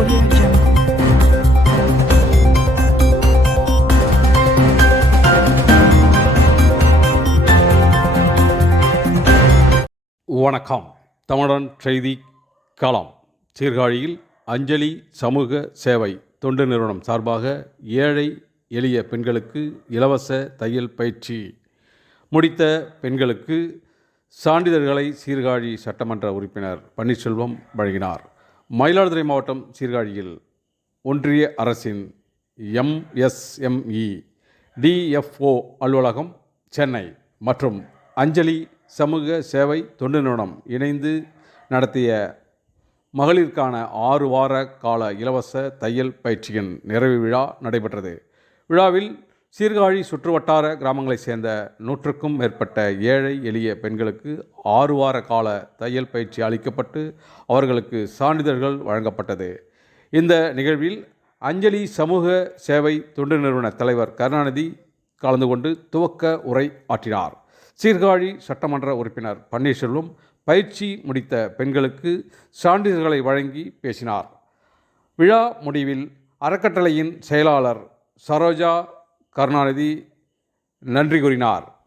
Audio Jungle. வணக்கம். தமிழன் செய்தி களம். சீர்காழியில் அஞ்சலி சமூக சேவை தொண்டு நிறுவனம் சார்பாக ஏழை எளிய பெண்களுக்கு இலவச தையல் பயிற்சி. முடித்த பெண்களுக்கு சான்றிதழ்களை சீர்காழி சட்டமன்ற உறுப்பினர் பன்னீர்செல்வம் வழங்கினார். மயிலாடுதுறை மாவட்டம் சீர்காழியில் ஒன்றிய அரசின் எம்எஸ்எம்இ டிஎஃப்ஓ அலுவலகம் சென்னை மற்றும் அஞ்சலி சமூக சேவை தொண்டு நிறுவனம் இணைந்து நடத்திய மகளிருக்கான ஆறு வார கால இலவச தையல் பயிற்சியின் நிறைவு விழா நடைபெற்றது. விழாவில் சீர்காழி சுற்றுவட்டார கிராமங்களைச் சேர்ந்த நூற்றுக்கும் மேற்பட்ட ஏழை எளிய பெண்களுக்கு ஆறு வார கால தையல் பயிற்சி அளிக்கப்பட்டு அவர்களுக்கு சான்றிதழ்கள் வழங்கப்பட்டது. இந்த நிகழ்வில் அஞ்சலி சமூக சேவை தொண்டு நிறுவன தலைவர் கருணாநிதி கலந்து கொண்டு துவக்க உரை ஆற்றினார். சீர்காழி சட்டமன்ற உறுப்பினர் பன்னீர்செல்வம் பயிற்சி முடித்த பெண்களுக்கு சான்றிதழ்களை வழங்கி பேசினார். விழா முடிவில் அறக்கட்டளையின் செயலாளர் சரோஜா கருணாநிதி நன்றி கூறினார்.